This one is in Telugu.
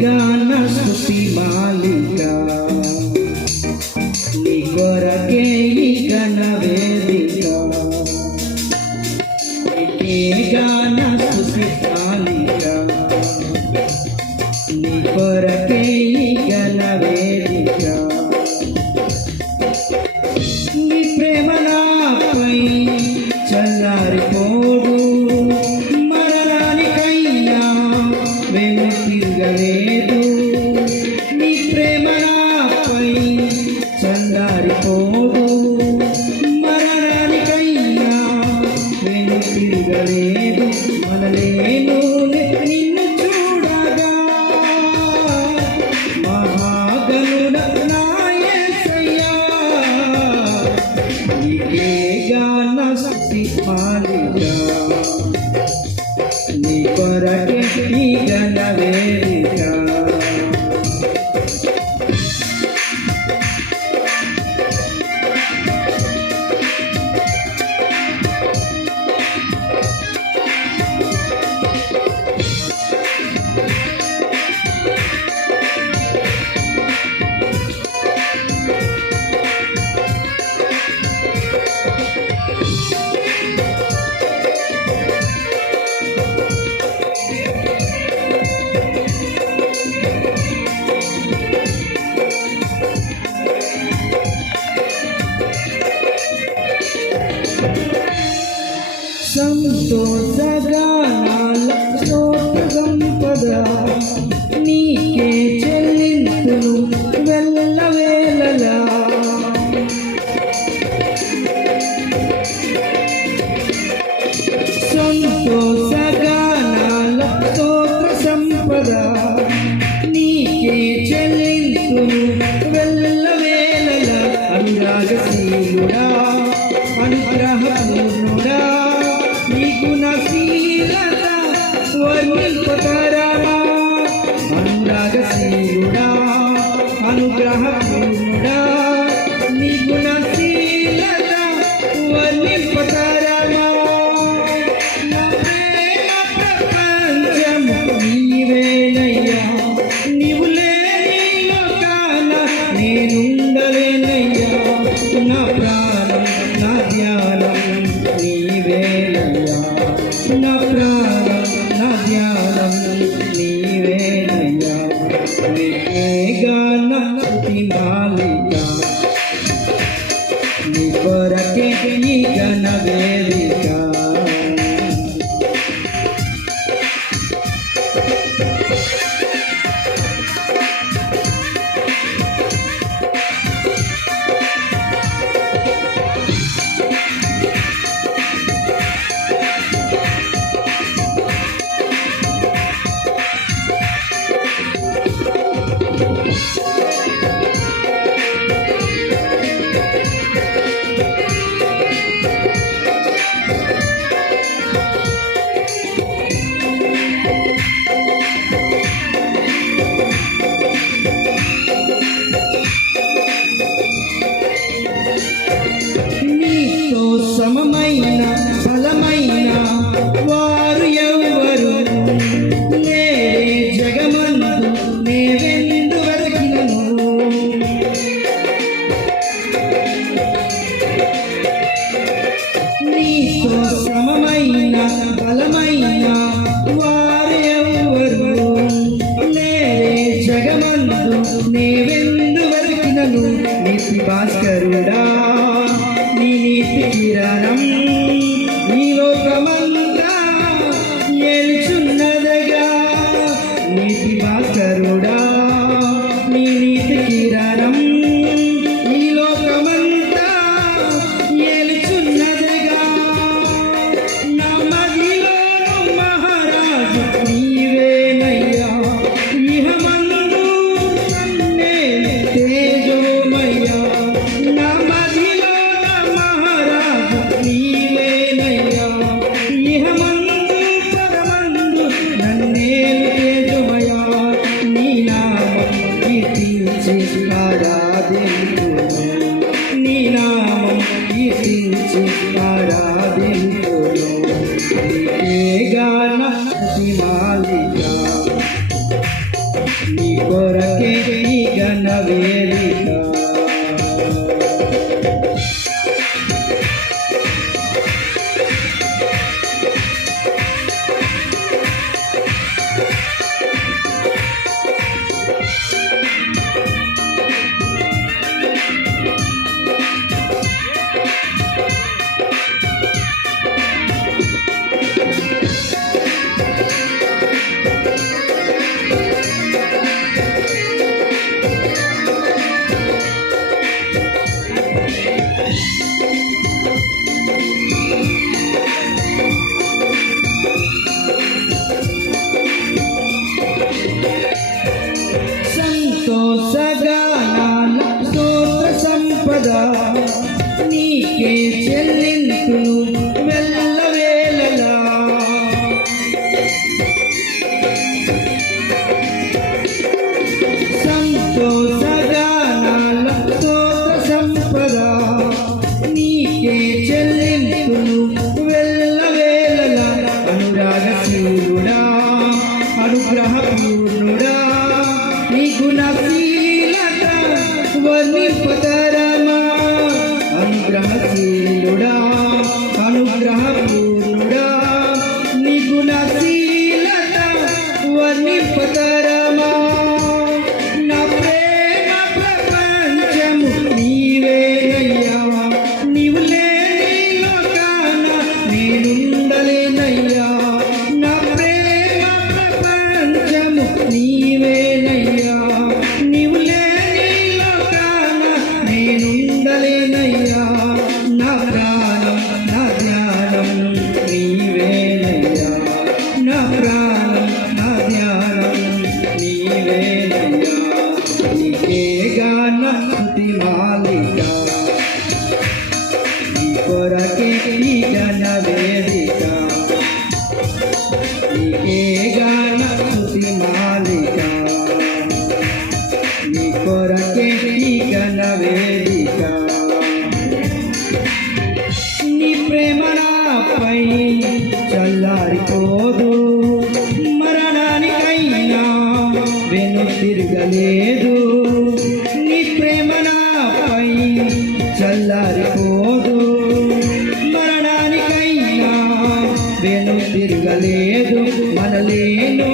ganas susi malika ni kora ಸಿಗಲೇದು ಮನಲೇನು చెల్లింతును వెళ్ళవేళలా అనురాగశీలుడా. Nevermore. కీర్తించి ఆరాధించి Gunasi. కొరకే నీడన వేదిక. నీకే గాన స్థుతి మాలిక. నీ కొరకే నీడన వేదిక. నీ ప్రేమ నాపై చల్లారిపోదు. మరణానికైనా వెను తిరగలేదు తిరగలేదు మనలేను